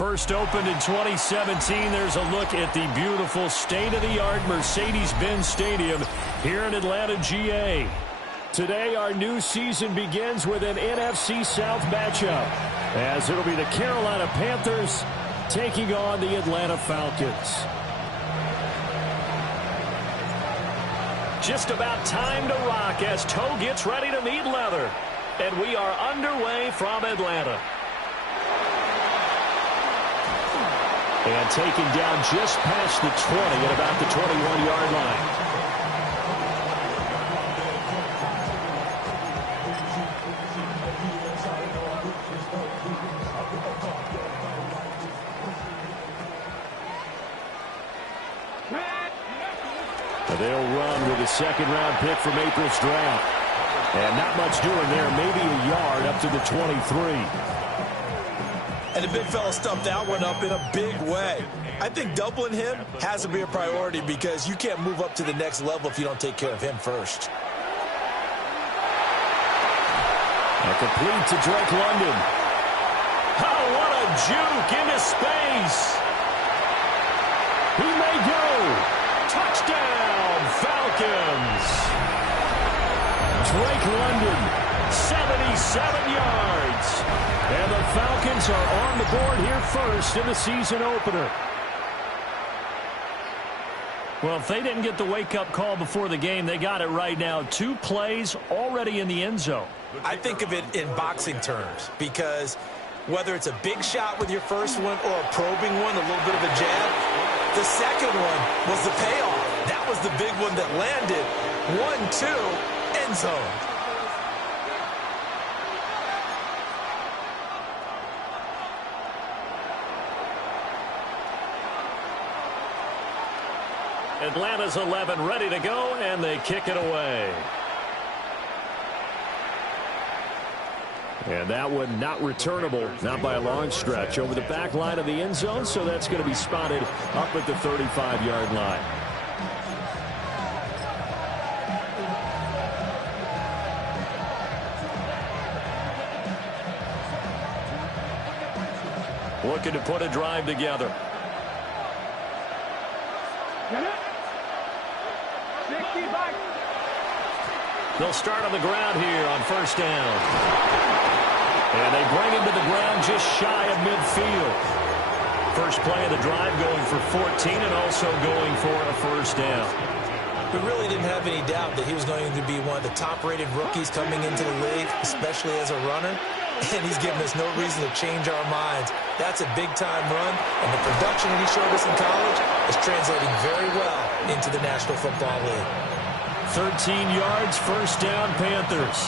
First opened in 2017. There's a look at the beautiful state-of-the-art Mercedes-Benz Stadium here in Atlanta, GA. Today, our new season begins with an NFC South matchup, as it'll be the Carolina Panthers taking on the Atlanta Falcons. Just about time to rock as toe gets ready to meet leather. And we are underway from Atlanta. And taken down just past the 20 at about the 21-yard line. They'll run with a second-round pick from April's draft. And not much doing there, maybe a yard up to the 23. And the big fella stuffed that one up in a big way. I think doubling him has to be a priority because you can't move up to the next level if you don't take care of him first. A complete to Drake London. Oh, what a juke into space. He may go. Touchdown, Falcons. Drake London, 77 yards. And the Falcons are on the board here first in the season opener. Well, if they didn't get the wake-up call before the game, they got it right now. 2 plays already in the end zone. I think of it in boxing terms because whether it's a big shot with your first one or a probing one, a little bit of a jab, the second one was the payoff. That was the big one that landed. 1-2, end zone. Atlanta's 11 ready to go, and they kick it away. And that one not returnable, not by a long stretch, over the back line of the end zone, so that's going to be spotted up at the 35-yard line. Looking to put a drive together. They'll start on the ground here on first down. And they bring him to the ground just shy of midfield. First play of the drive going for 14 and also going for a first down. We really didn't have any doubt that he was going to be one of the top-rated rookies coming into the league, especially as a runner. And he's given us no reason to change our minds. That's a big-time run, and the production that he showed us in college is translating very well into the National Football League. 13 yards, first down, Panthers.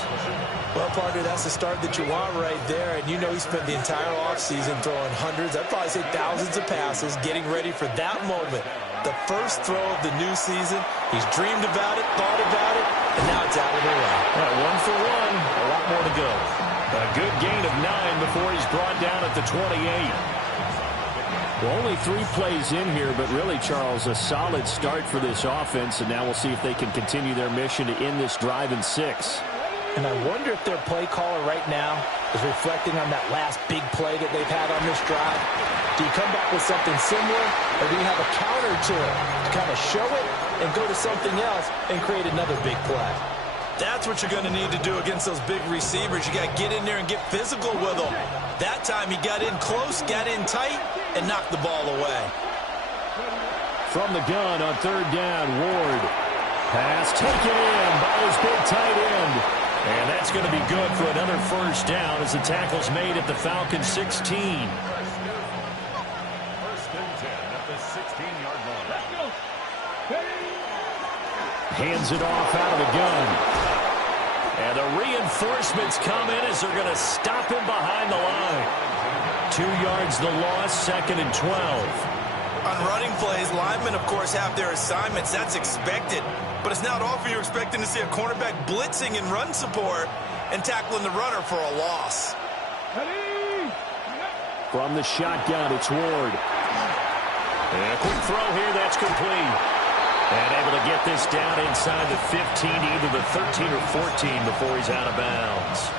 Well, partner, that's the start that you want right there. And you know he spent the entire offseason throwing hundreds, I'd probably say thousands of passes, getting ready for that moment. The first throw of the new season. He's dreamed about it, thought about it, and now it's out of the way. One for one, a lot more to go. A good gain of 9 before he's brought down at the 28. Well, only 3 plays in here, but really, Charles, a solid start for this offense, and now we'll see if they can continue their mission to end this drive in 6. And I wonder if their play caller right now is reflecting on that last big play that they've had on this drive. Do you come back with something similar, or do you have a counter to it to kind of show it and go to something else and create another big play? That's what you're going to need to do against those big receivers. You got to get in there and get physical with them. That time he got in close, got in tight, and knocked the ball away. From the gun on third down, Ward. Pass taken in by his big tight end. And that's going to be good for another first down as the tackle's made at the Falcons 16. First and 10 at the 16-yard line. Hands it off out of the gun. And the reinforcements come in as they're going to stop him behind the line. 2 yards the loss, second and 12. On running plays, linemen, of course, have their assignments. That's expected. But it's not often you're expecting to see a cornerback blitzing in run support and tackling the runner for a loss. From the shotgun, it's Ward. And a quick throw here, that's complete. And able to get this down inside the 15, either the 13 or 14 before he's out of bounds.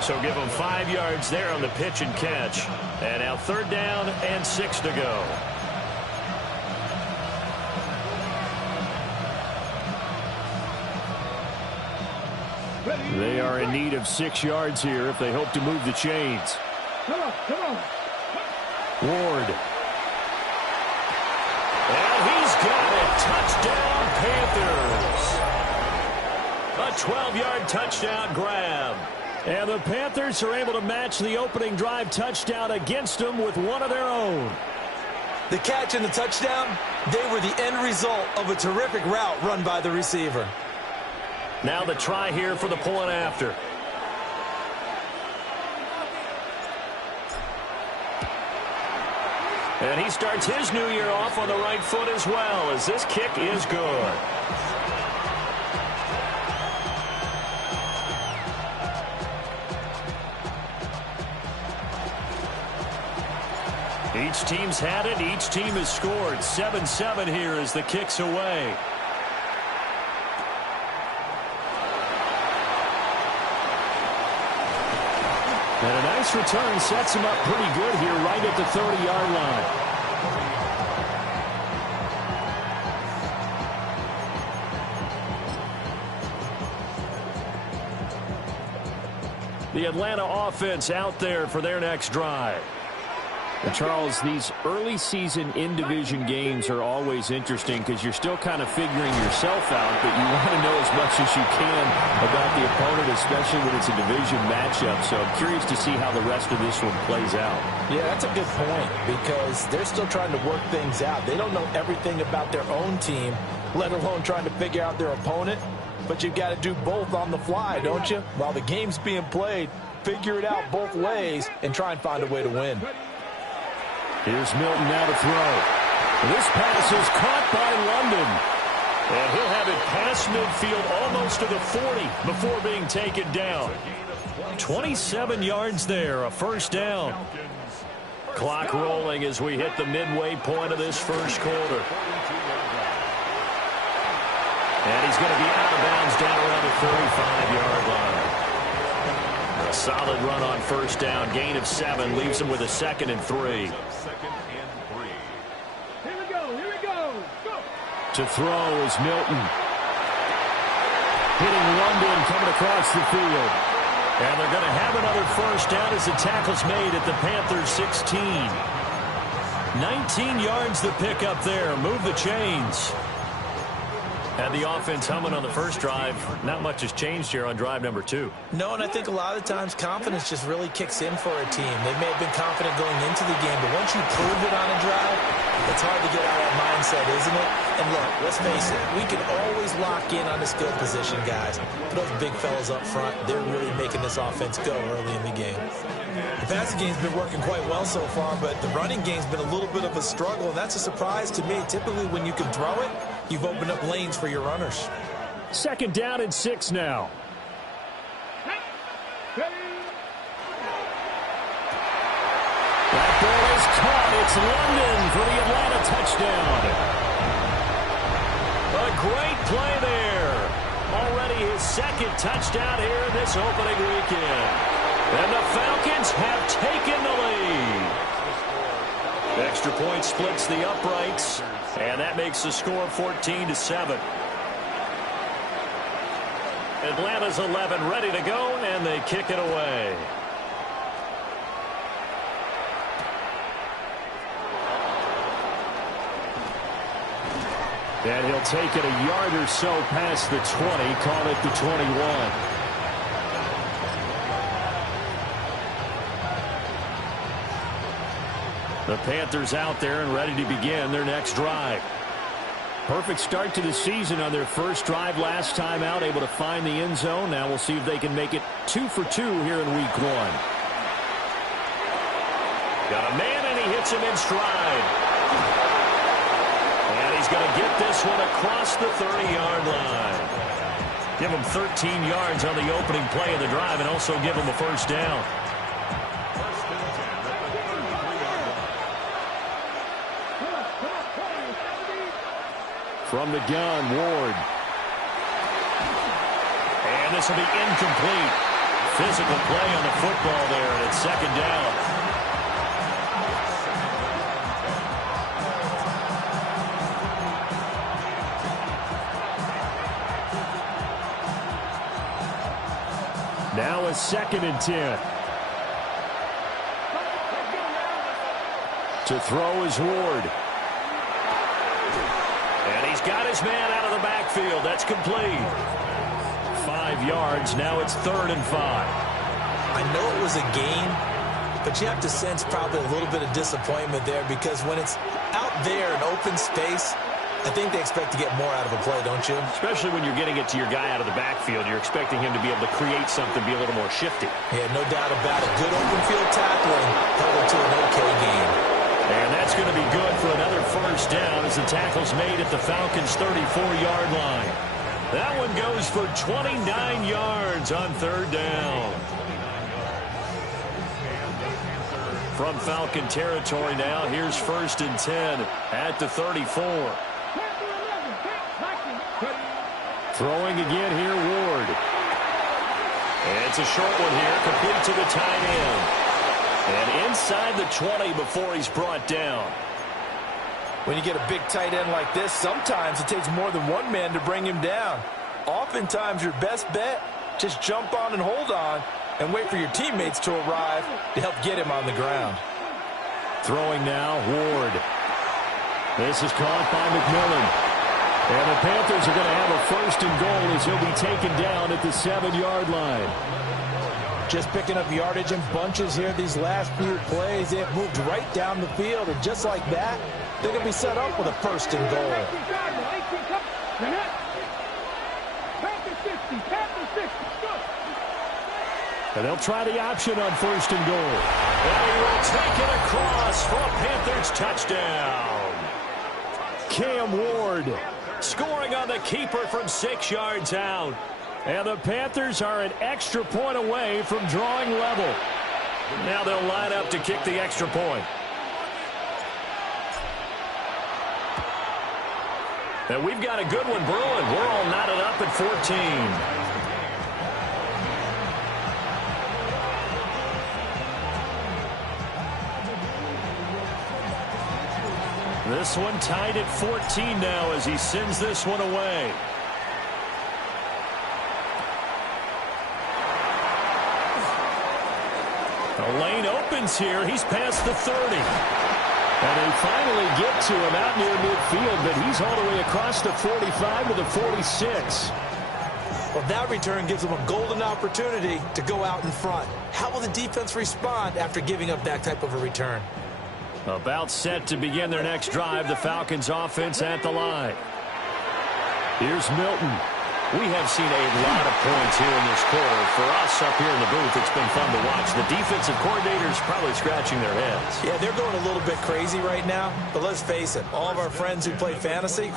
So give them 5 yards there on the pitch and catch. And now 3rd down and 6 to go. They are in need of 6 yards here if they hope to move the chains. Come on. Ward. And he's got it. Touchdown, Panthers. A 12-yard touchdown grab. And the Panthers are able to match the opening drive touchdown against them with one of their own. The catch and the touchdown, they were the end result of a terrific route run by the receiver. Now the try here for the point after. And he starts his new year off on the right foot as well, as this kick is good. Each team's had it. Each team has scored. 7-7 here as the kick's away. And a nice return sets him up pretty good here right at the 30-yard line. The Atlanta offense out there for their next drive. And Charles, these early season in-division games are always interesting because you're still kind of figuring yourself out, but you want to know as much as you can about the opponent, especially when it's a division matchup. So I'm curious to see how the rest of this one plays out. Yeah, that's a good point because they're still trying to work things out. They don't know everything about their own team, let alone trying to figure out their opponent. But you've got to do both on the fly, don't you? While the game's being played, figure it out both ways and try and find a way to win. Here's Milton now to throw. This pass is caught by London. And he'll have it past midfield almost to the 40 before being taken down. 27 yards there, a first down. Clock rolling as we hit the midway point of this first quarter. And he's going to be out of bounds down around the 35-yard line. A solid run on first down. Gain of 7 leaves him with a 2nd and 3. Here we go. Go. To throw is Milton. Hitting London coming across the field. And they're going to have another first down as the tackle's made at the Panthers 16. 19 yards the pick up there. Move the chains. Had the offense humming on the first drive. Not much has changed here on drive number 2. No, and I think a lot of times confidence just really kicks in for a team. They may have been confident going into the game, but once you prove it on a drive, it's hard to get out of that mindset, isn't it? And look, let's face it, we can always lock in on the skill position guys. But those big fellas up front, they're really making this offense go early in the game. The passing game's been working quite well so far, but the running game's been a little bit of a struggle, and that's a surprise to me. Typically, when you can throw it, you've opened up lanes for your runners. 2nd down and 6 now. That ball is caught. It's London for the Atlanta touchdown. A great play there. Already his 2nd touchdown here in this opening weekend. And the Falcons have taken the lead. Extra point splits the uprights. And that makes the score 14-7. Atlanta's 11 ready to go, and they kick it away. And he'll take it a yard or so past the 20, call it the 21. The Panthers out there and ready to begin their next drive. Perfect start to the season on their first drive last time out, able to find the end zone. Now we'll see if they can make it 2 for 2 here in week 1. Got a man, and he hits him in stride. And he's going to get this one across the 30-yard line. Give him 13 yards on the opening play of the drive and also give him a first down. From the gun, Ward. And this will be incomplete. physical play on the football there, and it's second down. Now a 2nd and 10. To throw is Ward. And he's got his man out of the backfield. That's complete. 5 yards. Now it's 3rd and 5. I know it was a gain, but you have to sense probably a little bit of disappointment there, because when it's out there in open space, I think they expect to get more out of a play, don't you? Especially when you're getting it to your guy out of the backfield. You're expecting him to be able to create something, be a little more shifty. Yeah, no doubt about it. Good open field tackling held him to an okay gain. And that's going to be good for another 1st down as the tackle's made at the Falcons' 34-yard line. That one goes for 29 yards on 3rd down. From Falcon territory now, here's 1st and 10 at the 34. Throwing again here, Ward. And it's a short one here, complete to the tight end. And inside the 20 before he's brought down. When you get a big tight end like this, sometimes it takes more than one man to bring him down. Oftentimes, your best bet, just jump on and hold on and wait for your teammates to arrive to help get him on the ground. Throwing now, Ward. This is caught by McMillan. And the Panthers are going to have a 1st and goal as he'll be taken down at the 7-yard line. Just picking up yardage in bunches here these last few plays. They've moved right down the field, and just like that, they're going to be set up with a 1st and goal. And they'll try the option on 1st and goal. And he will take it across for a Panthers touchdown. Cam Ward scoring on the keeper from 6 yards out. And the Panthers are an extra point away from drawing level. Now they'll line up to kick the extra point. And we've got a good one brewing. We're all knotted up at 14. This one tied at 14 now as he sends this one away. The lane opens here. He's past the 30. And they finally get to him out near midfield, but he's all the way across the 45 to the 46. Well, that return gives them a golden opportunity to go out in front. How will the defense respond after giving up that type of a return? About set to begin their next drive, the Falcons offense at the line. Here's Milton. We have seen a lot of points here in this quarter. For us up here in the booth, it's been fun to watch. The defensive coordinators probably scratching their heads. Yeah, they're going a little bit crazy right now. But let's face it, all of our friends who play fantasy,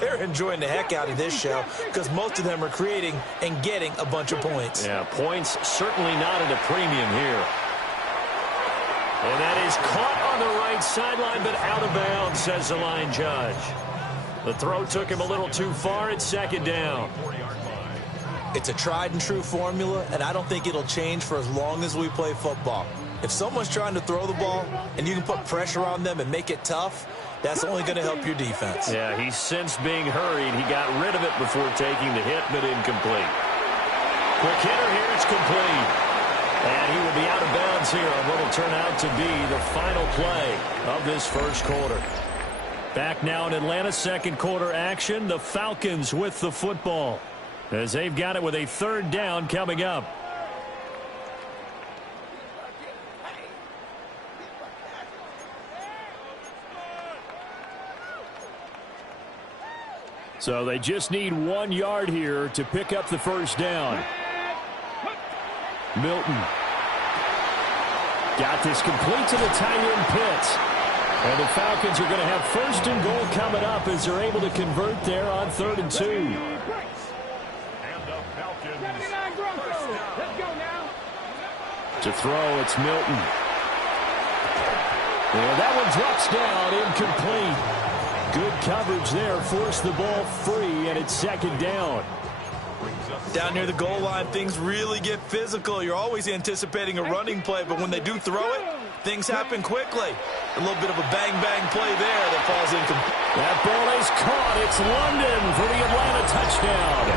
they're enjoying the heck out of this show because most of them are creating and getting a bunch of points. Yeah, points certainly not at a premium here. And that is caught on the right sideline, but out of bounds, says the line judge. The throw took him a little too far. It's second down. It's a tried and true formula, and I don't think it'll change for as long as we play football. If someone's trying to throw the ball and you can put pressure on them and make it tough, that's only going to help your defense. Yeah, he's since being hurried. He got rid of it before taking the hit, but incomplete. Quick hitter here. It's complete. And he will be out of bounds here on what will turn out to be the final play of this first quarter. Back now in Atlanta, second quarter action. The Falcons with the football as they've got it with a third down coming up. So they just need 1 yard here to pick up the first down. Milton got this complete to the tight end Pitts. And the Falcons are going to have first and goal coming up as they're able to convert there on 3rd and 2. And the Falcons. Let's go now. To throw, it's Milton. And that one drops down, incomplete. Good coverage there, forced the ball free, and it's second down. Brings up Down near the goal line, things really get physical. You're always anticipating a running play, but when they do throw it, things happen quickly. A little bit of a bang-bang play there that falls incomplete. That ball is caught. It's London for the Atlanta touchdown.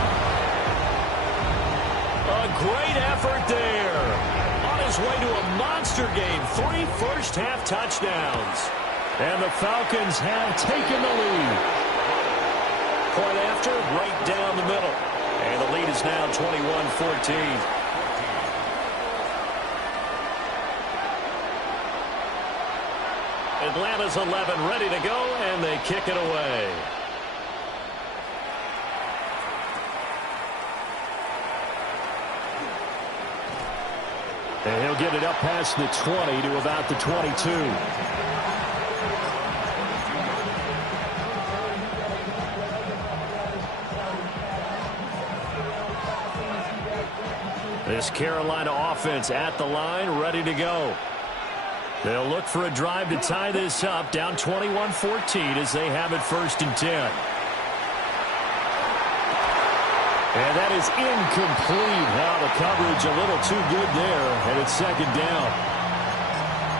A great effort there. On his way to a monster game. 3 first-half touchdowns. And the Falcons have taken the lead. Point after, right down the middle. And the lead is now 21-14. Atlanta's 11 ready to go, and they kick it away. And he'll get it up past the 20 to about the 22. This Carolina offense at the line, ready to go. They'll look for a drive to tie this up, down 21-14 as they have it 1st and 10. And that is incomplete. Now the coverage a little too good there, and it's 2nd down.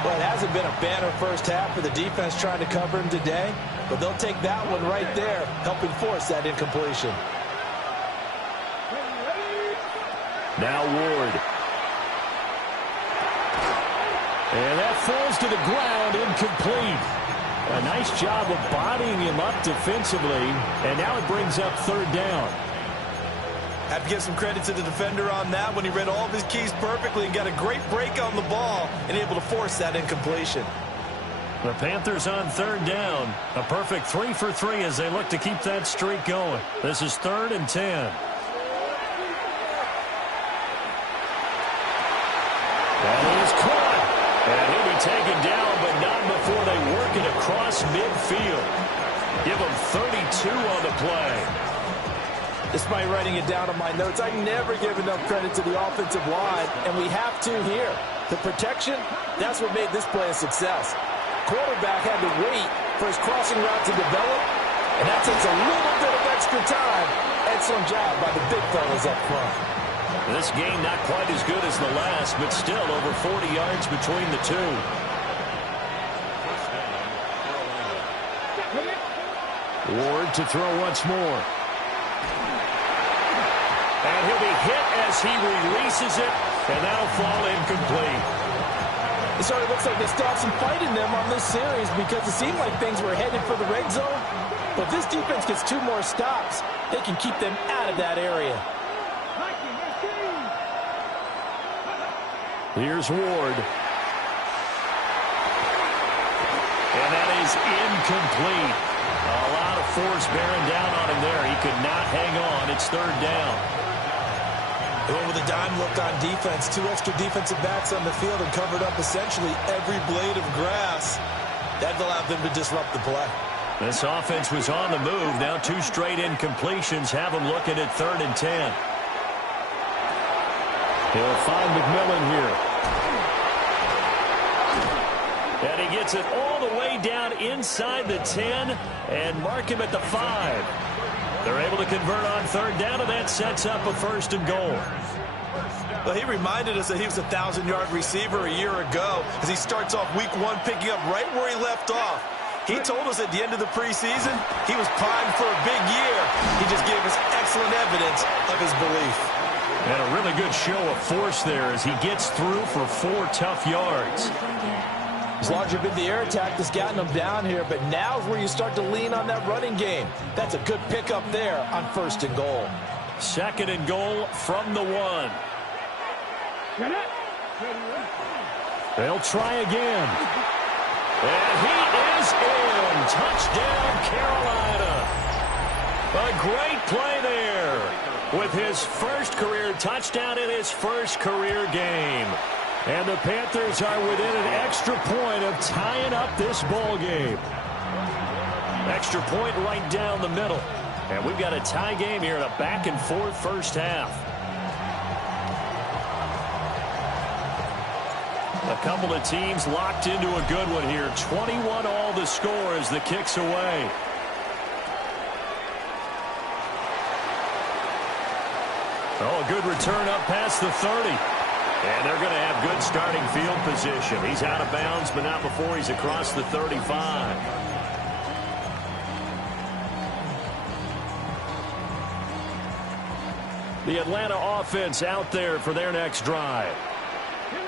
Well, it hasn't been a banner first half for the defense trying to cover him today, but they'll take that one right there, helping force that incompletion. Now Ward. And that falls to the ground, incomplete. A nice job of bodying him up defensively, and now it brings up 3rd down. Have to give some credit to the defender on that when he read all of his keys perfectly and got a great break on the ball and able to force that incompletion. The Panthers on 3rd down. A perfect 3 for 3 as they look to keep that streak going. This is 3rd and 10. That is caught. And he'll be taken down, but not before they work it across midfield. Give him 32 on the play. Despite writing it down on my notes, I never give enough credit to the offensive line, and we have to here. The protection, that's what made this play a success. Quarterback had to wait for his crossing route to develop, and that takes a little bit of extra time. Excellent job by the big fellas up front. This game not quite as good as the last, but still over 40 yards between the two. Ward to throw once more. And he'll be hit as he releases it, and that'll fall incomplete. It sort of looks like they still have some fight in them on this series because it seemed like things were headed for the red zone. But if this defense gets 2 more stops, they can keep them out of that area. Here's Ward. And that is incomplete. A lot of force bearing down on him there. He could not hang on. It's 3rd down. They went with a dime look on defense. 2 extra defensive backs on the field and covered up essentially every blade of grass. That allowed them to disrupt the play. This offense was on the move. Now 2 straight incompletions have them looking at 3rd and 10. He'll find McMillan here. And he gets it all the way down inside the 10 and mark him at the 5. They're able to convert on 3rd down, and that sets up a 1st and goal. Well, he reminded us that he was a 1,000-yard receiver a year ago as he starts off week 1 picking up right where he left off. He told us at the end of the preseason he was primed for a big year. He just gave us excellent evidence of his belief. And a really good show of force there as he gets through for 4 tough yards. As larger been the air attack that's gotten them down here, but now's where you start to lean on that running game. That's a good pickup there on 1st and goal. 2nd and goal from the 1. They'll try again. And he is in. Touchdown, Carolina. A great play there with his 1st career touchdown in his 1st career game. And the Panthers are within an extra point of tying up this ball game. Extra point right down the middle. And we've got a tie game here in a back-and-forth first half. A couple of teams locked into a good one here. 21 all the score as the kick's away. Oh, a good return up past the 30. And they're going to have good starting field position. He's out of bounds, but not before he's across the 35. The Atlanta offense out there for their next drive.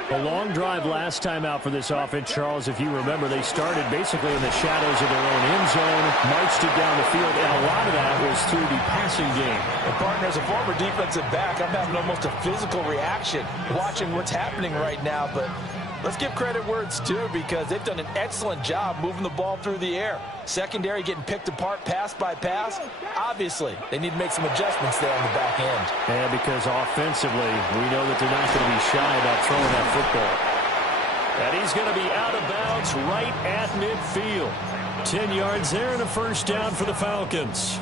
A long drive last time out for this offense, Charles. If you remember, they started basically in the shadows of their own end zone, marched it down the field, and a lot of that was through the passing game. And partner, as a former defensive back, I'm having almost a physical reaction watching what's happening right now. But let's give credit where it's due, because they've done an excellent job moving the ball through the air. Secondary getting picked apart pass by pass. Obviously, they need to make some adjustments there on the back end. Yeah, because offensively, we know that they're not going to be shy about throwing that football. And he's going to be out of bounds right at midfield. 10 yards there and a first down for the Falcons.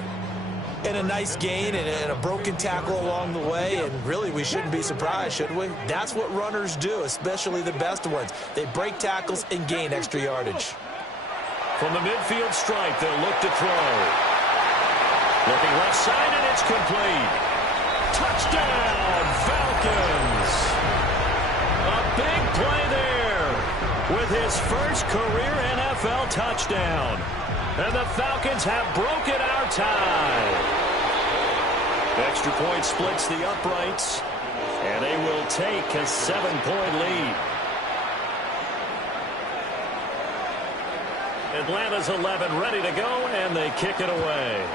And a nice gain and a broken tackle along the way, and really we shouldn't be surprised, should we? That's what runners do, especially the best ones. They break tackles and gain extra yardage. From the midfield stripe, they'll look to throw. Looking left side, and it's complete. Touchdown, Falcons! A big play there with his first career NFL touchdown. And the Falcons have broken our tie. Extra point splits the uprights, and they will take a 7-point lead. Atlanta's 11 ready to go, and they kick it away.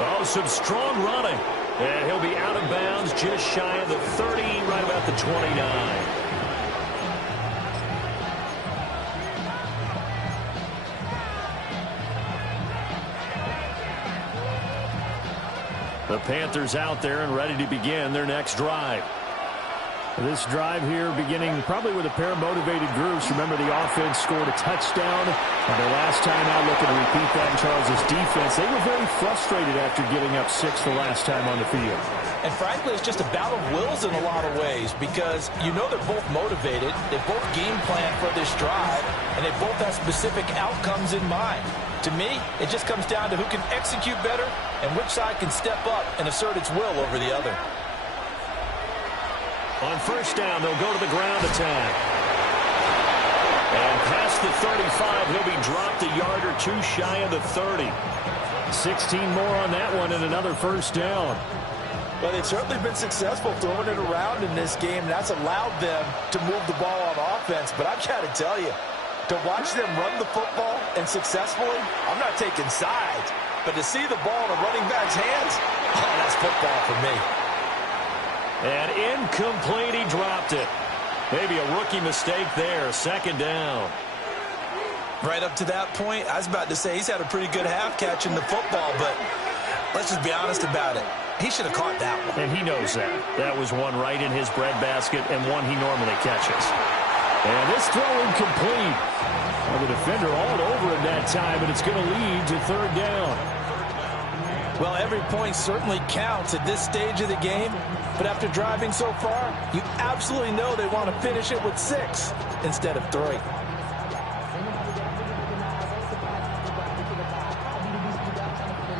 Oh, some strong running. And he'll be out of bounds just shy of the 30, right about the 29. The Panthers out there and ready to begin their next drive. This drive here beginning probably with a pair of motivated groups. Remember, the offense scored a touchdown on their last time out. Looking to repeat that in Charles's defense. They were very frustrated after giving up 6 the last time on the field. And frankly, it's just a battle of wills in a lot of ways, because you know they're both motivated. They both game plan for this drive, and they both have specific outcomes in mind. To me, it just comes down to who can execute better and which side can step up and assert its will over the other. On first down, they'll go to the ground attack. And past the 35, he'll be dropped a yard or two shy of the 30. 16 more on that one and another first down. Well, they've certainly been successful throwing it around in this game. That's allowed them to move the ball on offense. But I've got to tell you, to watch them run the football and successfully, I'm not taking sides. But to see the ball in a running back's hands, oh, that's football for me. And incomplete, he dropped it. Maybe a rookie mistake there, second down. Right up to that point, I was about to say he's had a pretty good half catching the football, but let's just be honest about it. He should have caught that one. And he knows that. That was one right in his breadbasket and one he normally catches. And this throw incomplete. Well, the defender all over him that time, but it's going to lead to third down. Well, every point certainly counts at this stage of the game. But after driving so far, you absolutely know they want to finish it with 6 instead of 3.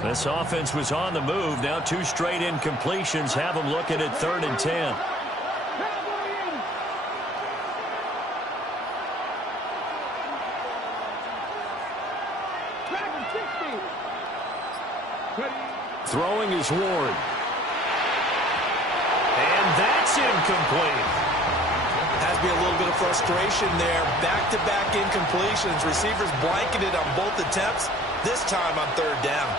This offense was on the move. Now 2 straight incompletions have them looking at 3rd and 10. Throwing is Ward. And that's incomplete. Has to be a little bit of frustration there. Back-to-back incompletions. Receivers blanketed on both attempts, this time on 3rd down.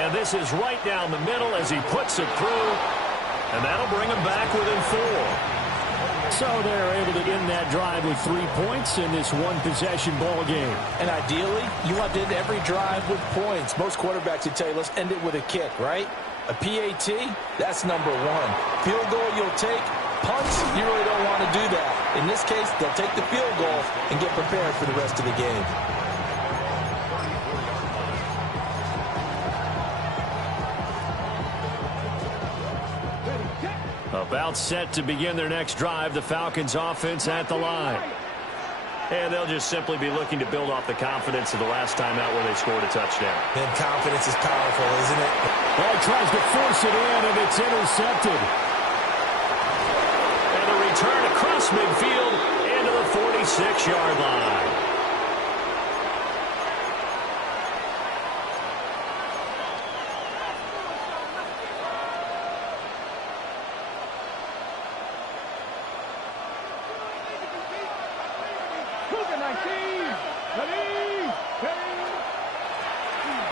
And this is right down the middle as he puts it through. And that'll bring him back within 4. So they're able to end that drive with 3 points in this one-possession ball game. And ideally, you want to end every drive with points. Most quarterbacks would tell you, let's end it with a kick, right? A PAT, that's number 1. Field goal you'll take. Punts, you really don't want to do that. In this case, they'll take the field goal and get prepared for the rest of the game. About set to begin their next drive, the Falcons offense at the line. And they'll just simply be looking to build off the confidence of the last time out where they scored a touchdown. And confidence is powerful, isn't it? Well, he tries to force it in, and it's intercepted. And a return across midfield into the 46-yard line.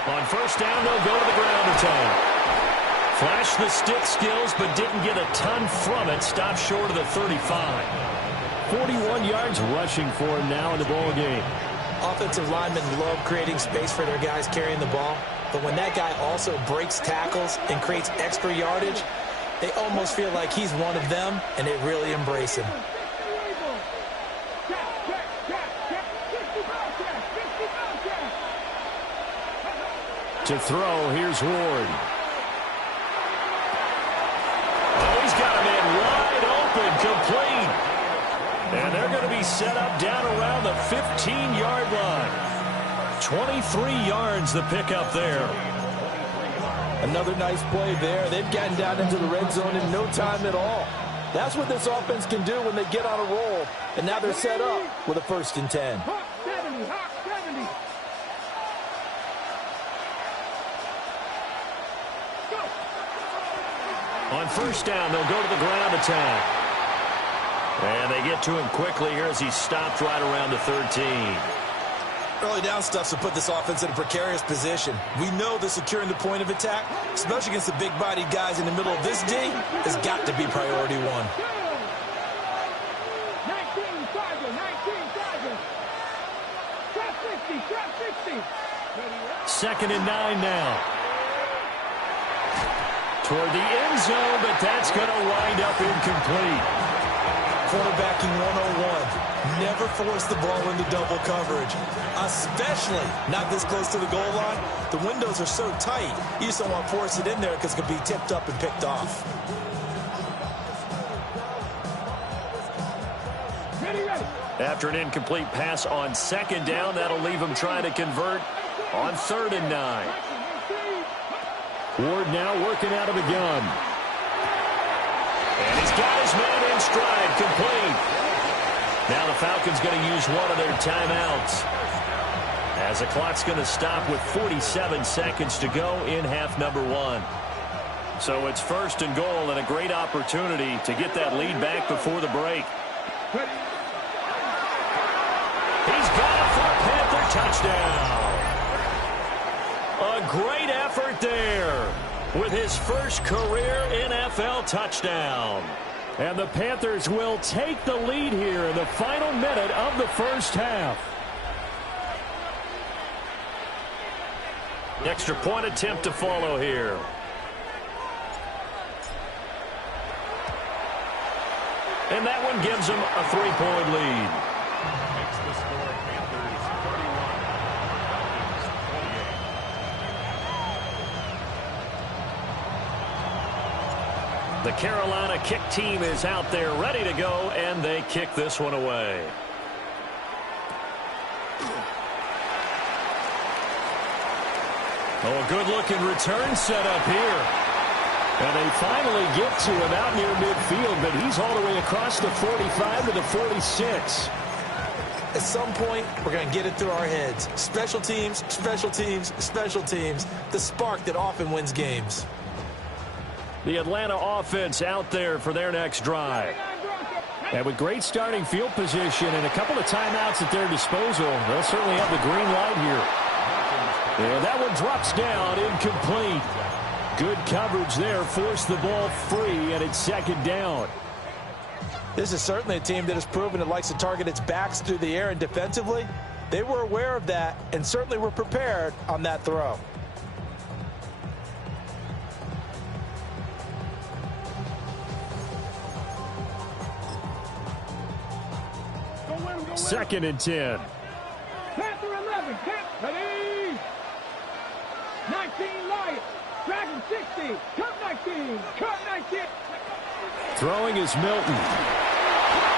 On first down, they'll go to the ground attack. Flashed the stick skills, but didn't get a ton from it. Stopped short of the 35. 41 yards rushing for him now in the ball game. Offensive linemen love creating space for their guys carrying the ball. But when that guy also breaks tackles and creates extra yardage, they almost feel like he's one of them, and they really embrace him. To throw, here's Ward. Oh, he's got a man wide open, complete. And they're going to be set up down around the 15-yard line. 23 yards the pickup there. Another nice play there. They've gotten down into the red zone in no time at all. That's what this offense can do when they get on a roll. And now they're set up with a 1st and 10. On first down, they'll go to the ground attack. And they get to him quickly here as he stopped right around the 13. Early down stuff to put this offense in a precarious position. We know that securing the point of attack, especially against the big-bodied guys in the middle of this D, has got to be priority one. 2nd and 9 now. Toward the end zone, but that's going to wind up incomplete. Quarterbacking 101. Never force the ball into double coverage, especially not this close to the goal line. The windows are so tight, you just don't want to force it in there because it could be tipped up and picked off. After an incomplete pass on 2nd down, that'll leave him trying to convert on 3rd and 9. Ward now working out of the gun. And he's got his man in stride, complete. Now the Falcons going to use one of their timeouts, as the clock's going to stop with 47 seconds to go in half number 1. So it's 1st and goal and a great opportunity to get that lead back before the break. He's got it for a Panther touchdown. A great effort there with his first career NFL touchdown. And the Panthers will take the lead here in the final minute of the first half. Extra point attempt to follow here. And that one gives them a 3-point lead. Makes the score Panthers 31, Falcons 28. The Carolina kick team is out there ready to go, and they kick this one away. Oh, a good-looking return set up here. And they finally get to him out near midfield, but he's all the way across the 45 to the 46. At some point, we're going to get it through our heads. Special teams, special teams, special teams. The spark that often wins games. The Atlanta offense out there for their next drive. And with great starting field position and a couple of timeouts at their disposal, they'll certainly have the green light here. And that one drops down, incomplete. Good coverage there, forced the ball free, and it's 2nd down. This is certainly a team that has proven it likes to target its backs through the air and defensively. They were aware of that and certainly were prepared on that throw. Second and 10. Panther 11, ready. 19 Lions, Dragon 60, cut 19, cut 19. Throwing is Milton.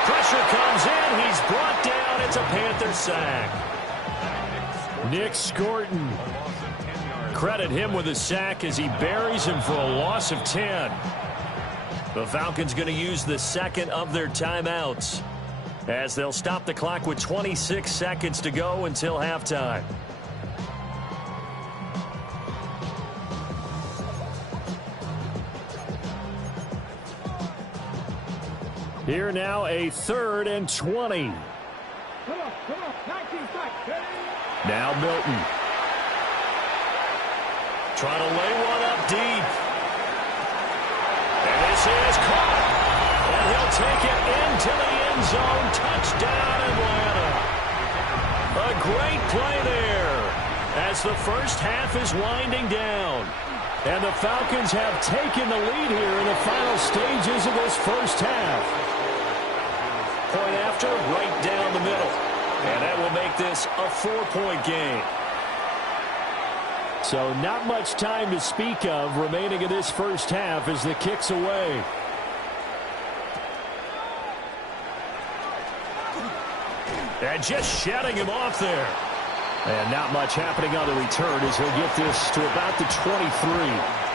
Pressure comes in. He's brought down. It's a Panther sack. Nick Scorton. Credit him with a sack as he buries him for a loss of 10. The Falcons going to use the second of their timeouts as they'll stop the clock with 26 seconds to go until halftime. Here now, a 3rd and 20. Now Milton. Trying to lay one up deep. And this is caught. And he'll take it into the end zone. Touchdown, Atlanta. A great play there as the first half is winding down. And the Falcons have taken the lead here in the final stages of this first half. Point after, right down the middle. And that will make this a 4-point game. So not much time to speak of remaining in this first half as the kick's away. And just shutting him off there. And not much happening on the return as he'll get this to about the 23.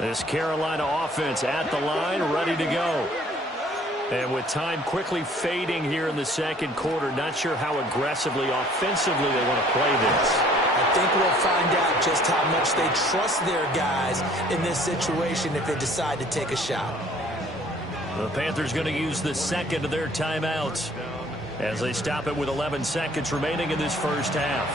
This Carolina offense at the line, ready to go. And with time quickly fading here in the second quarter, not sure how aggressively, offensively they want to play this. I think we'll find out just how much they trust their guys in this situation if they decide to take a shot. The Panthers going to use the second of their timeouts as they stop it with 11 seconds remaining in this first half.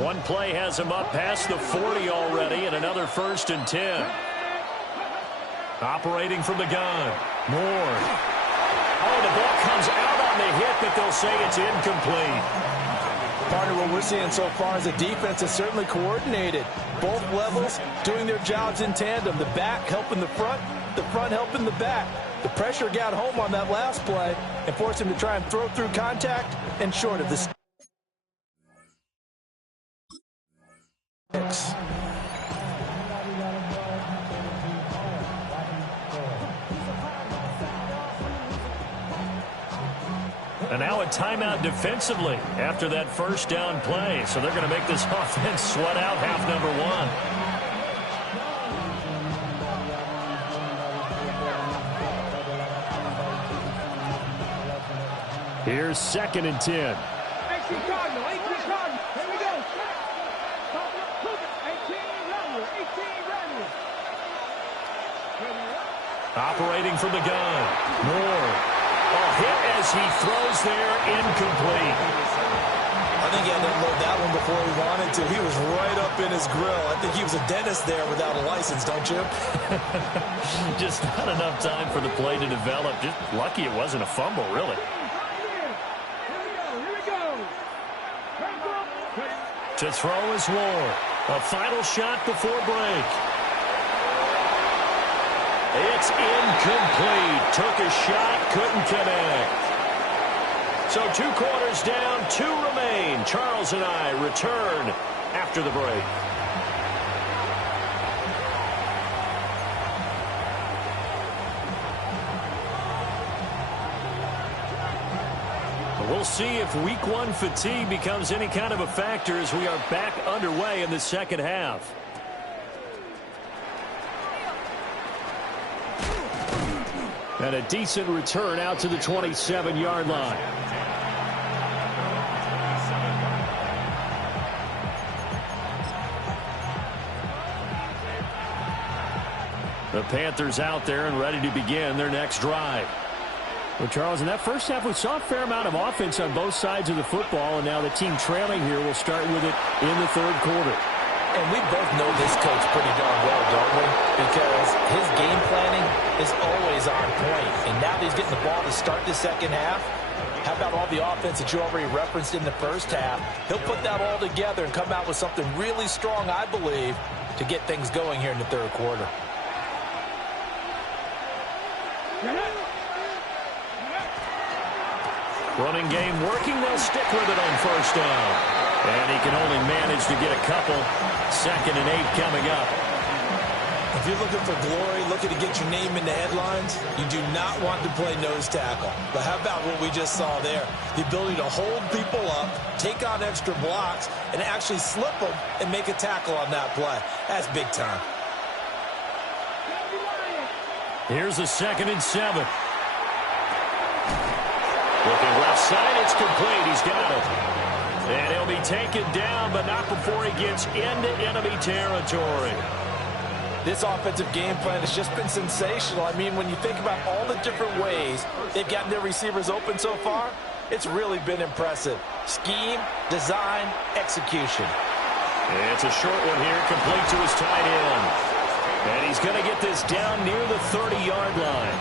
One play has him up past the 40 already, and another 1st and 10. Operating from the gun. Moore. Oh, the ball comes out on the hit, but they'll say it's incomplete. Partner, what we're seeing so far is the defense is certainly coordinated. Both levels doing their jobs in tandem. The back helping the front helping the back. The pressure got home on that last play and forced him to try and throw through contact and short of the sticks. And now a timeout defensively after that first down play. So they're going to make this offense sweat out half number one. Here's 2nd and 10. 18 Cardinal. Here we go. 18 Randall. Operating from the gun. Moore. Oh, hit as he throws there, incomplete. I think he had to unload that one before he wanted to. He was right up in his grill. I think he was a dentist there without a license, don't you? Just not enough time for the play to develop. Just lucky it wasn't a fumble, really. Here we go. To throw is Moore. A final shot before break. It's incomplete. Took a shot, couldn't connect. So 2 quarters down, 2 remain. Charles and I return after the break. We'll see if week 1 fatigue becomes any kind of a factor as we are back underway in the second half. And a decent return out to the 27-yard line. The Panthers out there and ready to begin their next drive. Well, Charles, in that first half, we saw a fair amount of offense on both sides of the football, and now the team trailing here will start with it in the third quarter. And we both know this coach pretty darn well, don't we? Because his game planning is always on point. And now that he's getting the ball to start the second half, how about all the offense that you already referenced in the first half? He'll put that all together and come out with something really strong, I believe, to get things going here in the third quarter. Running game working. They'll stick with it on first down. And he can only manage to get a couple. 2nd and 8 coming up. If you're looking for glory, looking to get your name in the headlines, you do not want to play nose tackle. But how about what we just saw there? The ability to hold people up, take on extra blocks, and actually slip them and make a tackle on that play. That's big time. Here's a 2nd and 7. Looking left side, it's complete. He's got it. And he'll be taken down, but not before he gets into enemy territory. This offensive game plan has just been sensational. I mean, when you think about all the different ways they've gotten their receivers open so far, it's really been impressive. Scheme, design, execution. It's a short one here, complete to his tight end. And he's going to get this down near the 30-yard line.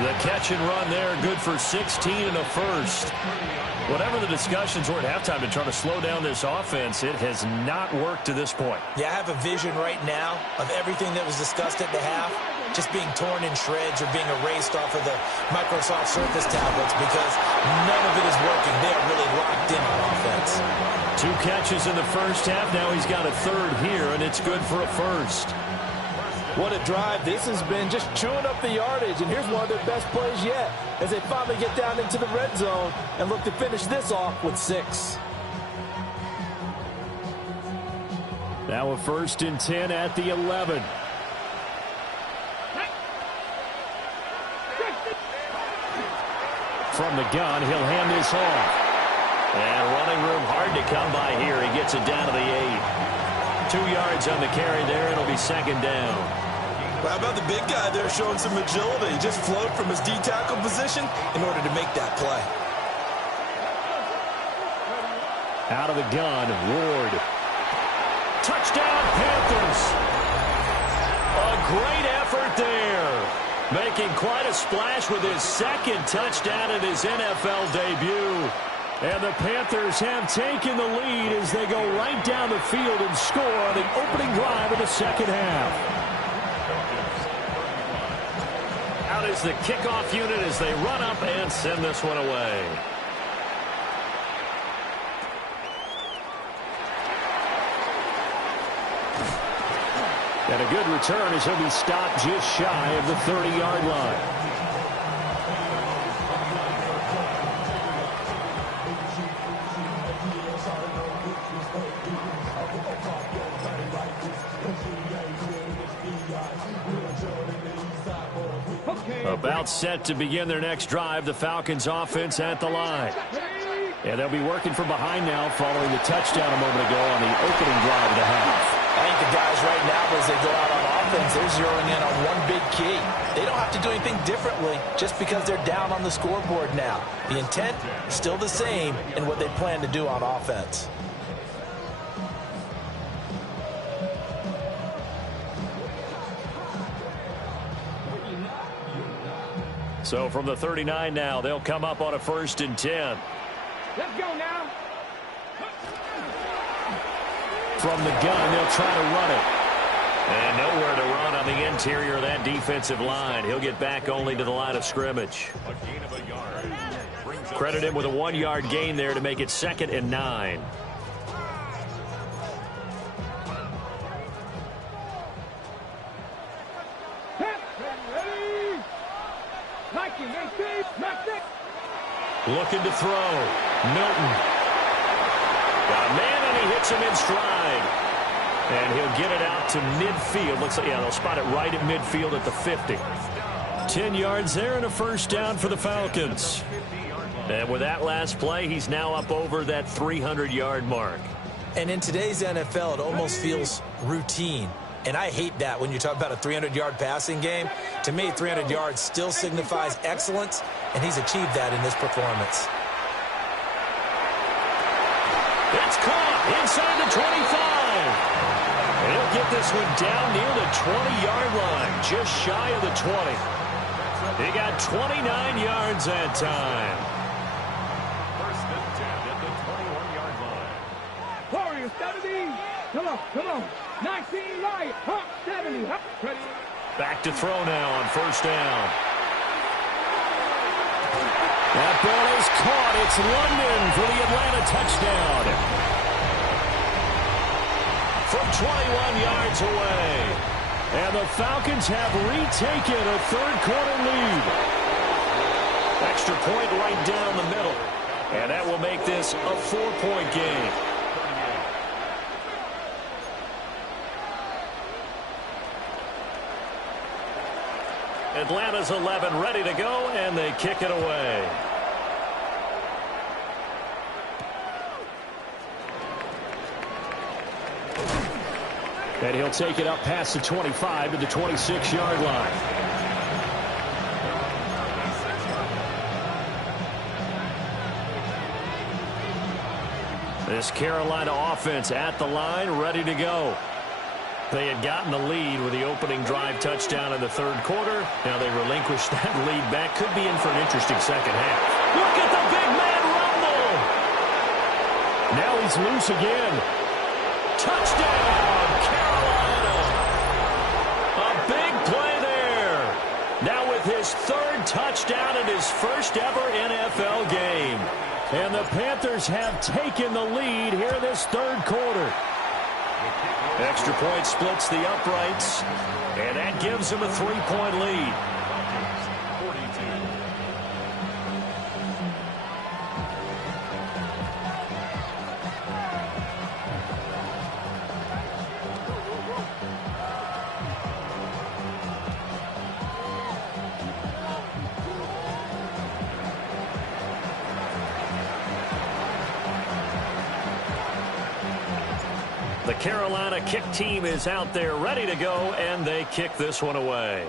The catch and run there, good for 16 and a first. Whatever the discussions were at halftime to try to slow down this offense, it has not worked to this point. Yeah, I have a vision right now of everything that was discussed at the half just being torn in shreds or being erased off of the Microsoft Surface tablets because none of it is working. They are really locked in on offense. 2 catches in the first half. Now he's got a third here, and it's good for a first. What a drive this has been, just chewing up the yardage. And here's one of their best plays yet as they finally get down into the red zone and look to finish this off with 6. Now a 1st and 10 at the 11. From the gun, he'll hand this off. And running room hard to come by here. He gets it down to the 8. 2 yards on the carry there. It'll be 2nd down. Well, how about the big guy there showing some agility? He just flowed from his D-tackle position in order to make that play. Out of the gun, Ward. Touchdown, Panthers. A great effort there. Making quite a splash with his 2nd touchdown in his NFL debut. And the Panthers have taken the lead as they go right down the field and score on the opening drive of the second half. Out is the kickoff unit as they run up and send this one away. And a good return as he'll be stopped just shy of the 30-yard line. About set to begin their next drive, the Falcons offense at the line. And they'll be working from behind now following the touchdown a moment ago on the opening drive of the half. I think the guys right now, as they go out on offense, they're zeroing in on one big key. They don't have to do anything differently just because they're down on the scoreboard now. The intent is still the same in what they plan to do on offense. So from the 39 now, they'll come up on a 1st and 10. Let's go now. From the gun, they'll try to run it. And nowhere to run on the interior of that defensive line. He'll get back only to the line of scrimmage. Credit him with a 1-yard gain there to make it 2nd and 9. Looking to throw. Milton. Got a man, and he hits him in stride. And he'll get it out to midfield. Looks like, yeah, they'll spot it right at midfield at the 50. 10 yards there and a 1st down for the Falcons. And with that last play, he's now up over that 300-yard mark. And in today's NFL, it almost feels routine. And I hate that when you talk about a 300-yard passing game. To me, 300 yards still signifies excellence, and he's achieved that in this performance. It's caught inside the 25. He'll get this one down near the 20-yard line, just shy of the 20. He got 29 yards that time. First and 10 at the 21-yard line. Warriors, 70. Come on. 19 right. 70. Ready. Back to throw now on first down. That ball is caught. It's London for the Atlanta touchdown. From 21 yards away. And the Falcons have retaken a third-quarter lead. Extra point right down the middle. And that will make this a 4-point game. Atlanta's 11 ready to go, and they kick it away. And he'll take it up past the 25 to the 26-yard line. This Carolina offense at the line, ready to go. They had gotten the lead with the opening drive touchdown in the third quarter. Now they relinquish that lead back. Could be in for an interesting second half. Look at the big man rumble. Now he's loose again. Touchdown, Carolina. A big play there. Now with his third touchdown in his first ever NFL game. And the Panthers have taken the lead here this third quarter. Extra point splits the uprights, and that gives them a 3-point lead. The Carolina kick team is out there ready to go, and they kick this one away.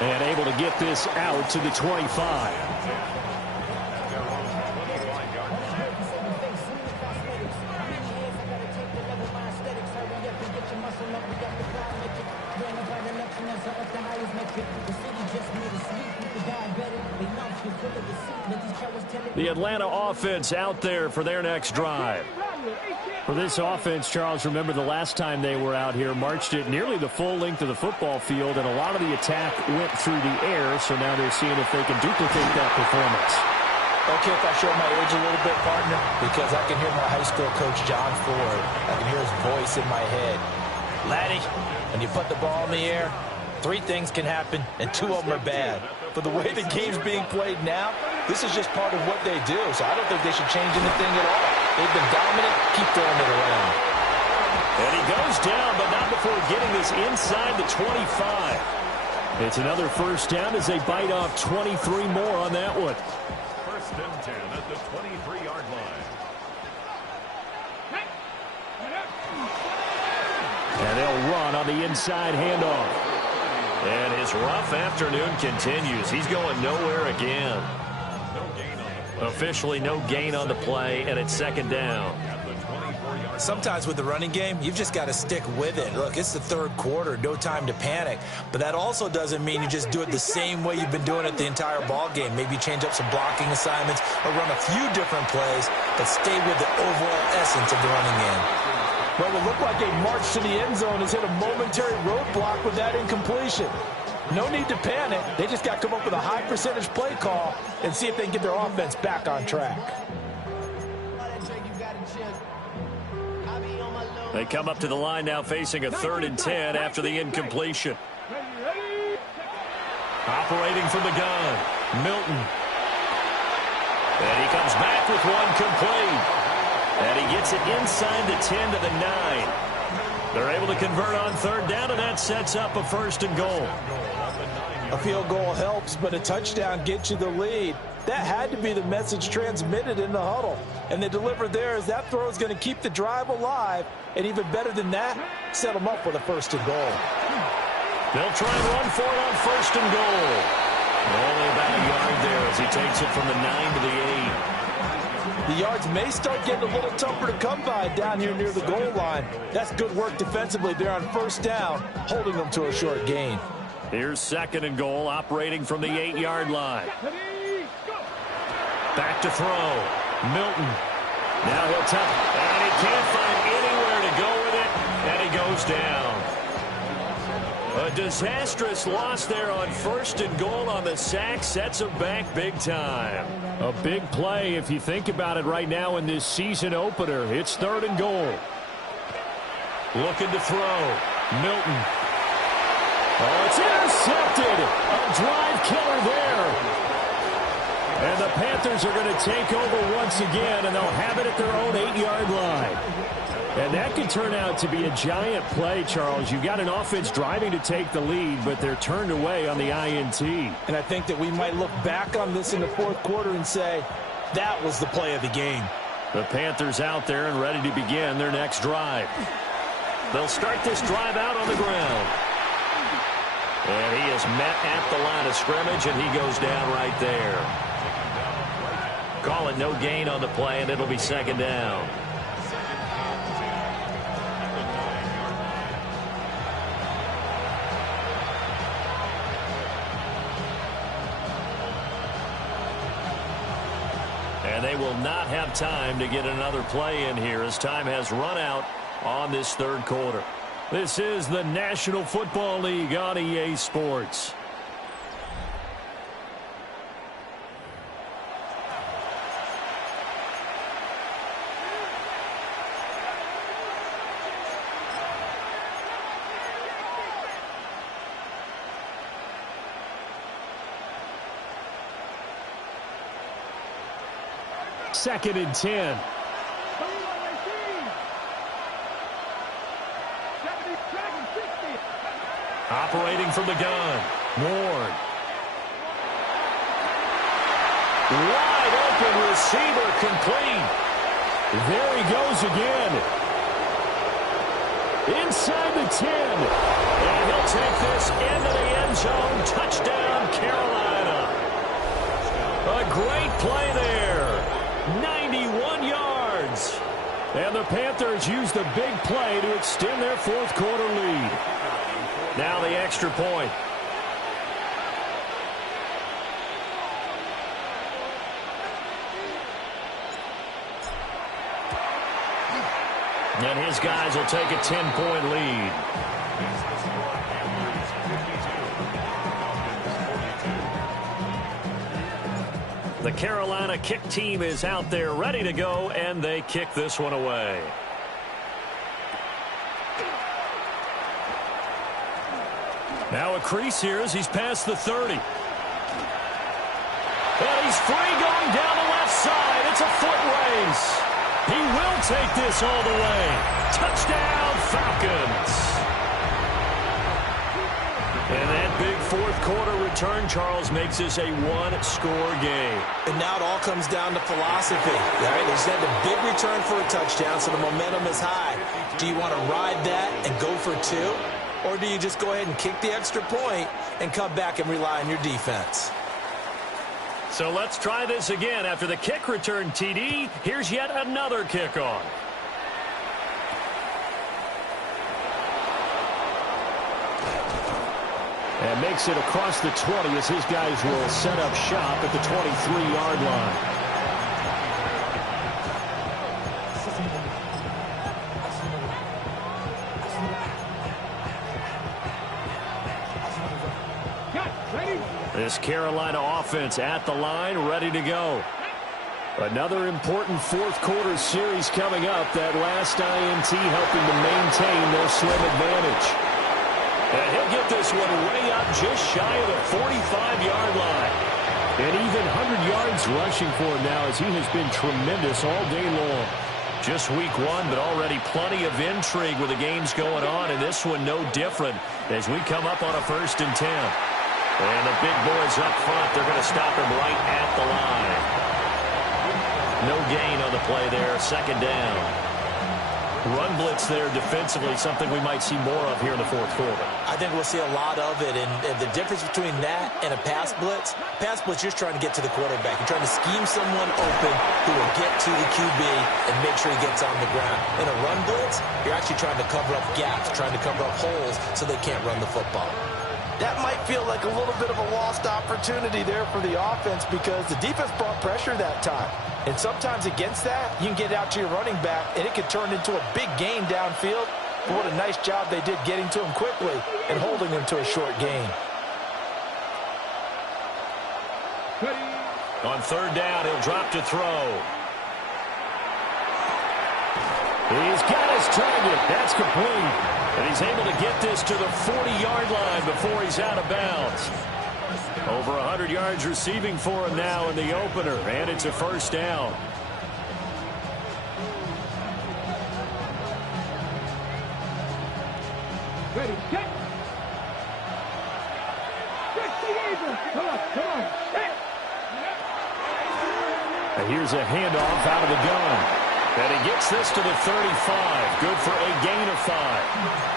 And able to get this out to the 25. The Atlanta offense out there for their next drive. For this offense, Charles, remember the last time they were out here, marched it nearly the full length of the football field, and a lot of the attack went through the air, so now they're seeing if they can duplicate that performance. Okay, if I show my age a little bit, partner, because I can hear my high school coach, John Ford. I can hear his voice in my head. Laddie, when you put the ball in the air, 3 things can happen, and 2 of them are bad. For the way the game's being played now, this is just part of what they do, so I don't think they should change anything at all. They've been dominant. Keep throwing it around. And he goes down, but not before getting this inside the 25. It's another first down as they bite off 23 more on that one. First and 10 at the 23-yard line. And they'll run on the inside handoff. And his rough afternoon continues. He's going nowhere again. Officially no gain on the play, and it's second down. Sometimes with the running game, you've just got to stick with it. Look, it's the third quarter, no time to panic. But that also doesn't mean you just do it the same way you've been doing it the entire ball game. Maybe change up some blocking assignments or run a few different plays, but stay with the overall essence of the running game. Well, it looked like a march to the end zone has hit a momentary roadblock with that incompletion. No need to panic. They just got to come up with a high percentage play call and see if they can get their offense back on track. They come up to the line now facing a 3rd and 10 after the incompletion. Operating from the gun, Milton. And he comes back with one complete. And he gets it inside the 10 to the 9. They're able to convert on 3rd down, and that sets up a 1st and goal. A field goal helps, but a touchdown gets you the lead. That had to be the message transmitted in the huddle. And they delivered there as that throw is going to keep the drive alive. And even better than that, set them up with a 1st and goal. They'll try and run for it on 1st and goal. Only about a yard there as he takes it from the 9 to the 8. The yards may start getting a little tougher to come by down here near the goal line. That's good work defensively there on 1st down, holding them to a short gain. Here's 2nd and goal, operating from the 8-yard line. Back to throw. Milton. Now he'll tap, and he can't find anywhere to go with it, and he goes down. A disastrous loss there on 1st and goal on the sack. Sets him back big time. A big play if you think about it right now in this season opener. It's 3rd and goal. Looking to throw. Milton. Oh, it's intercepted. A drive killer there. And the Panthers are going to take over once again, and they'll have it at their own 8-yard line. And that could turn out to be a giant play, Charles. You've got an offense driving to take the lead, but they're turned away on the INT. And I think that we might look back on this in the 4th quarter and say, that was the play of the game. The Panthers out there and ready to begin their next drive. They'll start this drive out on the ground. And he is met at the line of scrimmage, and he goes down right there. Call it no gain on the play, and it'll be 2nd down. And they will not have time to get another play in here as time has run out on this 3rd quarter. This is the National Football League on EA Sports. Second and 10. Operating from the gun. Ward. Wide open receiver complete. There he goes again. Inside the 10. And he'll take this into the end zone. Touchdown, Carolina. A great play there. 91 yards. And the Panthers use the big play to extend their 4th quarter lead. Now the extra point. And his guys will take a 10-point lead. The Carolina kick team is out there ready to go, and they kick this one away. Now a crease here as he's past the 30. And he's free going down the left side. It's a foot race. He will take this all the way. Touchdown, Falcons. And that big 4th quarter return, Charles, makes this a 1-score game. And now it all comes down to philosophy. Right? They just had a big return for a touchdown, so the momentum is high. Do you want to ride that and go for 2? Or do you just go ahead and kick the extra point and come back and rely on your defense? So let's try this again. After the kick return TD, here's yet another kickoff. And makes it across the 20 as his guys will set up shop at the 23-yard line. This Carolina offense at the line, ready to go. Another important 4th quarter series coming up. That last INT helping to maintain their slim advantage. And he'll get this one way up just shy of the 45-yard line. And even 100 yards rushing for him now as he has been tremendous all day long. Just week 1, but already plenty of intrigue with the games going on. And this one no different as we come up on a 1st and 10. And the big boys up front, they're going to stop him right at the line. No gain on the play there, second down. Run blitz there defensively, something we might see more of here in the fourth quarter. I think we'll see a lot of it, and the difference between that and a pass blitz, you're just trying to get to the quarterback. You're trying to scheme someone open who will get to the QB and make sure he gets on the ground. In a run blitz, you're actually trying to cover up gaps, trying to cover up holes so they can't run the football. That might feel like a little bit of a lost opportunity there for the offense because the defense brought pressure that time. And sometimes against that, you can get out to your running back, and it can turn into a big gain downfield. But what a nice job they did getting to him quickly and holding him to a short gain. On third down, he'll drop to throw. He's got his target. That's complete. And he's able to get this to the 40-yard line before he's out of bounds. Over 100 yards receiving for him now in the opener, and it's a first down. Ready, set. Come on, come on. And here's a handoff out of the gun. And he gets this to the 35. Good for a gain of 5.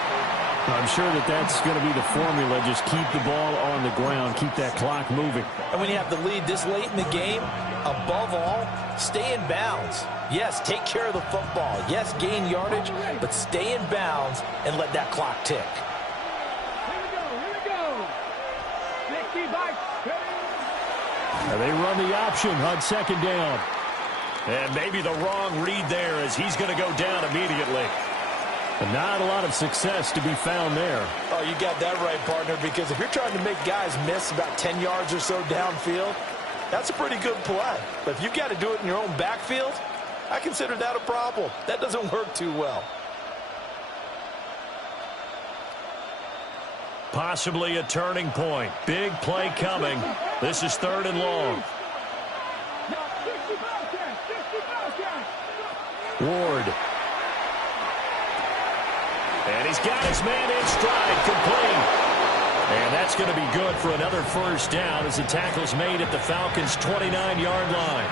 I'm sure that's going to be the formula. Just keep the ball on the ground. Keep that clock moving. And when you have the lead this late in the game, above all, stay in bounds. Yes, take care of the football. Yes, gain yardage, but stay in bounds and let that clock tick. Here we go. 65. And they run the option on second down. And maybe the wrong read there as he's going to go down immediately. And not a lot of success to be found there. Oh, you got that right, partner, because if you're trying to make guys miss about 10 yards or so downfield, that's a pretty good play. But if you've got to do it in your own backfield, I consider that a problem. That doesn't work too well. Possibly a turning point. Big play coming. This is third and long. Ward. And he's got his man in stride, complete. And that's going to be good for another first down as the tackle's made at the Falcons' 29-yard line.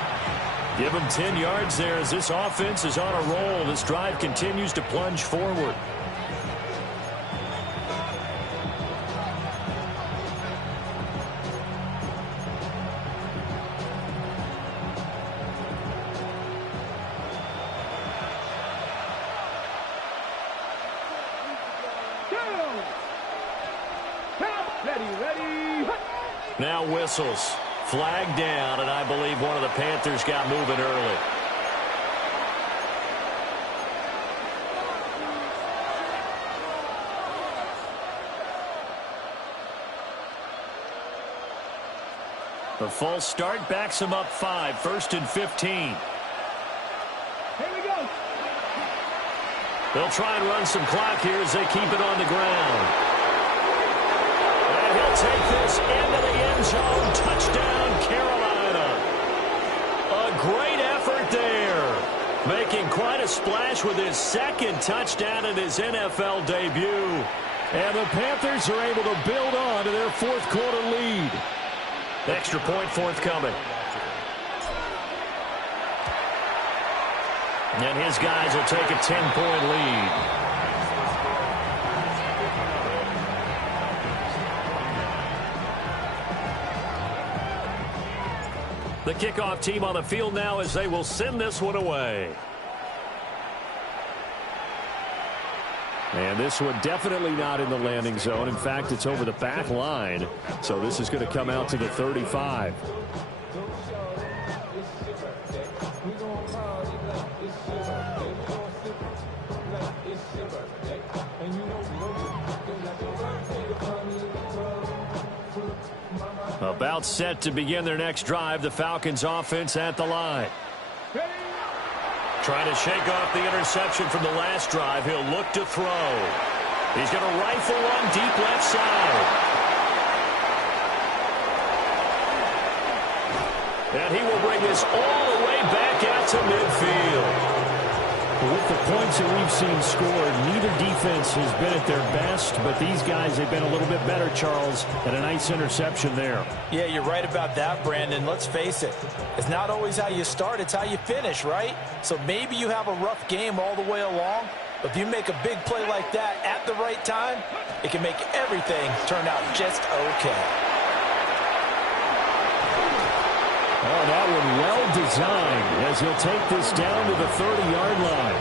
Give him 10 yards there as this offense is on a roll. This drive continues to plunge forward. Now whistles. Flag down, and I believe one of the Panthers got moving early. The false start backs him up 5, 1st and 15. Here we go. They'll try and run some clock here as they keep it on the ground. And he'll take this into the end zone. Touchdown, Carolina. A great effort there. Making quite a splash with his second touchdown in his NFL debut. And the Panthers are able to build on to their fourth quarter lead. Extra point forthcoming. And his guys will take a 10-point lead. The kickoff team on the field now as they will send this one away. And this one definitely not in the landing zone. In fact, it's over the back line. So this is going to come out to the 35. About set to begin their next drive. The Falcons offense at the line. Trying to shake off the interception from the last drive. He'll look to throw. He's going to rifle one deep left side. And he will bring this all the way back out to midfield. With the points that we've seen scored, neither defense has been at their best, but these guys have been a little bit better, Charles, and a nice interception there. Yeah, you're right about that, Brandon. Let's face it. It's not always how you start, it's how you finish, right? So maybe you have a rough game all the way along, but if you make a big play like that at the right time, it can make everything turn out just okay. Oh, that one well designed as he'll take this down to the 30-yard line.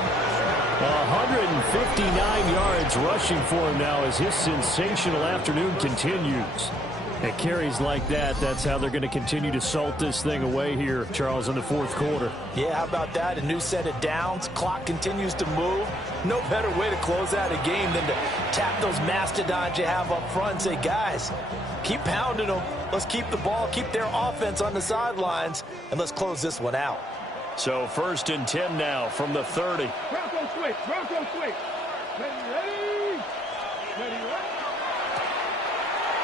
159 yards rushing for him now as his sensational afternoon continues. At carries like that, that's how they're going to continue to salt this thing away here, Charles, in the fourth quarter. Yeah, how about that? A new set of downs. Clock continues to move. No better way to close out a game than to tap those mastodons you have up front and say, guys, keep pounding them. Let's keep the ball, keep their offense on the sidelines, and let's close this one out. So 1st and 10 now from the 30. Bronco switch. Bronco switch. Ready.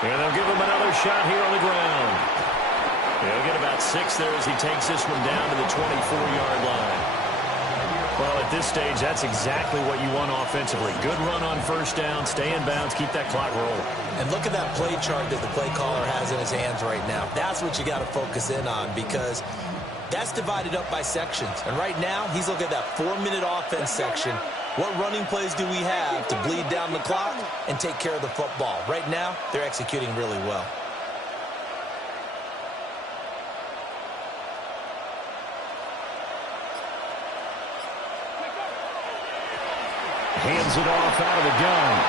And they'll give him another shot here on the ground. He'll get about 6 there as he takes this one down to the 24-yard line. Well, at this stage, that's exactly what you want offensively. Good run on 1st down, stay in bounds, keep that clock rolling. And look at that play chart that the play caller has in his hands right now. That's what you got to focus in on because that's divided up by sections. And right now, he's looking at that 4-minute offense section. What running plays do we have to bleed down the clock and take care of the football? Right now, they're executing really well. Hands it off out of the gun.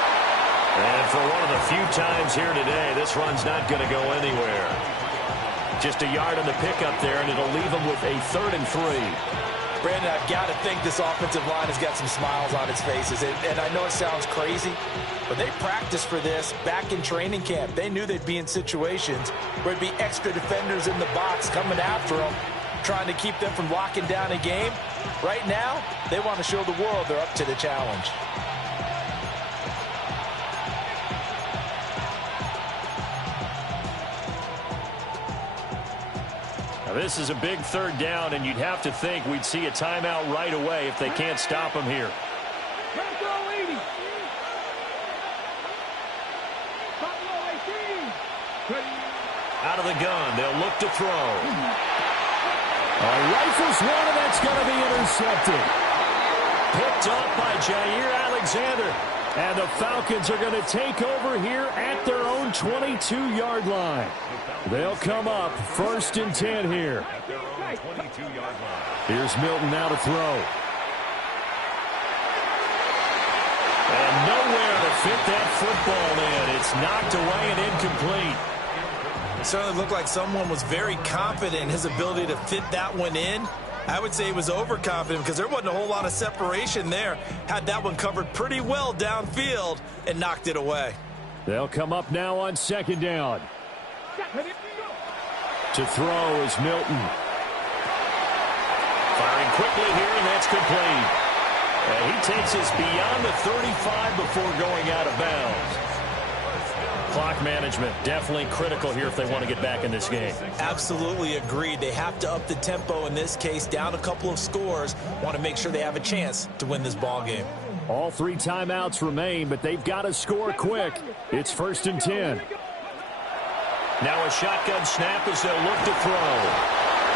And for one of the few times here today, this run's not going to go anywhere. Just a yard on the pickup there, and it'll leave them with a 3rd and 3. Brandon, I've got to think this offensive line has got some smiles on its faces. And I know it sounds crazy, but they practiced for this back in training camp. They knew they'd be in situations where there'd be extra defenders in the box coming after them, trying to keep them from locking down a game. Right now, they want to show the world they're up to the challenge. Now this is a big 3rd down, and you'd have to think we'd see a timeout right away if they can't stop him here. Bronco 80. Buffalo 18. Ready. Out of the gun, they'll look to throw. Rifles one, and that's going to be intercepted. Picked up by Jair Alexander. And the Falcons are going to take over here at their own 22-yard line. They'll come up 1st and 10 here. At their own 22-yard line. Here's Milton now to throw. And nowhere to fit that football in. It's knocked away and incomplete. It certainly looked like someone was very confident in his ability to fit that one in. I would say he was overconfident because there wasn't a whole lot of separation there. Had that one covered pretty well downfield and knocked it away. They'll come up now on 2nd down. To throw is Milton. Firing quickly here, and that's complete. And he takes us beyond the 35 before going out of bounds. Clock management definitely critical here if they want to get back in this game. Absolutely agreed. They have to up the tempo in this case, down a couple of scores. Want to make sure they have a chance to win this ball game. All 3 timeouts remain, but they've got to score quick. It's 1st and 10. Now a shotgun snap as they'll look to throw.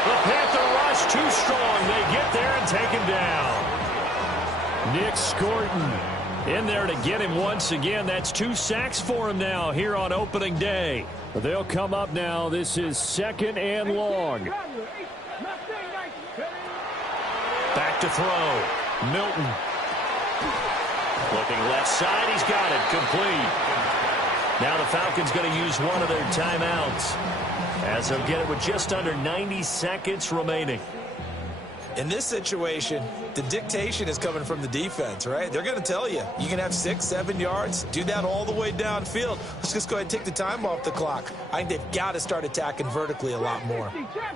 The Panther rush too strong. They get there and take him down. Nick Scorton in there to get him once again. That's 2 sacks for him now here on opening day. They'll come up now. This is 2nd and long. Back to throw. Milton. Looking left side. He's got it. Complete. Now the Falcons going to use one of their timeouts as they'll get it with just under 90 seconds remaining. In this situation, the dictation is coming from the defense, right? They're going to tell you, you can have 6, 7 yards, do that all the way downfield. Let's just go ahead and take the time off the clock. I think they've got to start attacking vertically a lot more.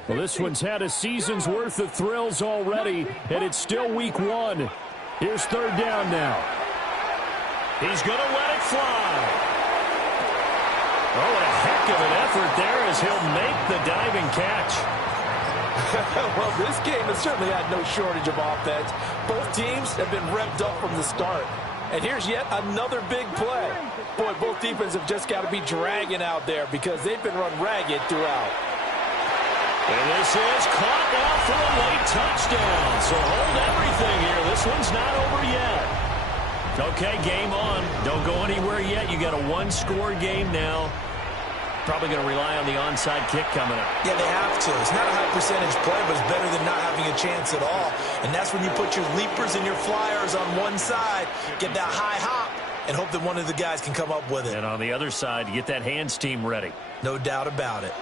Well, this one's had a season's worth of thrills already, and it's still week 1. Here's 3rd down now. He's going to let it fly. Oh, a heck of an effort there as he'll make the diving catch. Well, this game has certainly had no shortage of offense. Both teams have been revved up from the start. And here's yet another big play. Boy, both defenses have just got to be dragging out there because they've been run ragged throughout. And this is caught now for a late touchdown. So hold everything here. This one's not over yet. Okay, game on. Don't go anywhere yet. You got a one-score game now. Probably going to rely on the onside kick coming up. Yeah, they have to. It's not a high percentage play, but it's better than not having a chance at all. And that's when you put your leapers and your flyers on one side, get that high hop, and hope that one of the guys can come up with it. And on the other side, you get that hands team ready. No doubt about it.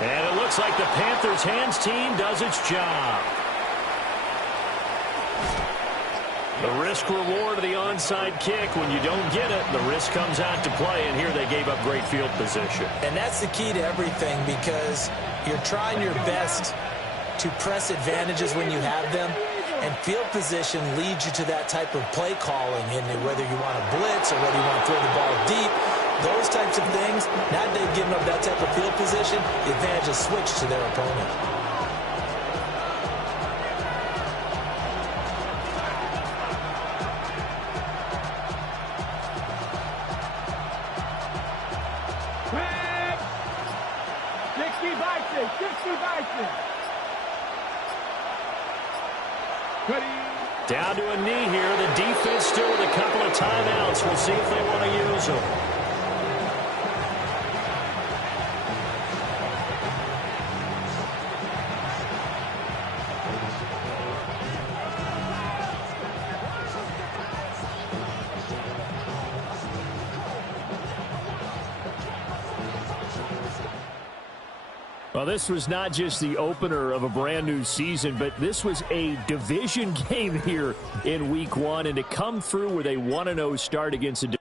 And it looks like the Panthers hands team does its job. The risk-reward of the onside kick. When you don't get it, the risk comes out to play, and here they gave up great field position. And that's the key to everything because you're trying your best to press advantages when you have them, and field position leads you to that type of play calling, and whether you want to blitz or whether you want to throw the ball deep, those types of things, now that they've given up that type of field position, the advantage is switched to their opponent. Down to a knee here. The defense still with a couple of timeouts. We'll see if they want to use them. Well, this was not just the opener of a brand new season, but this was a division game here in week one. And to come through with a 1-0 start against a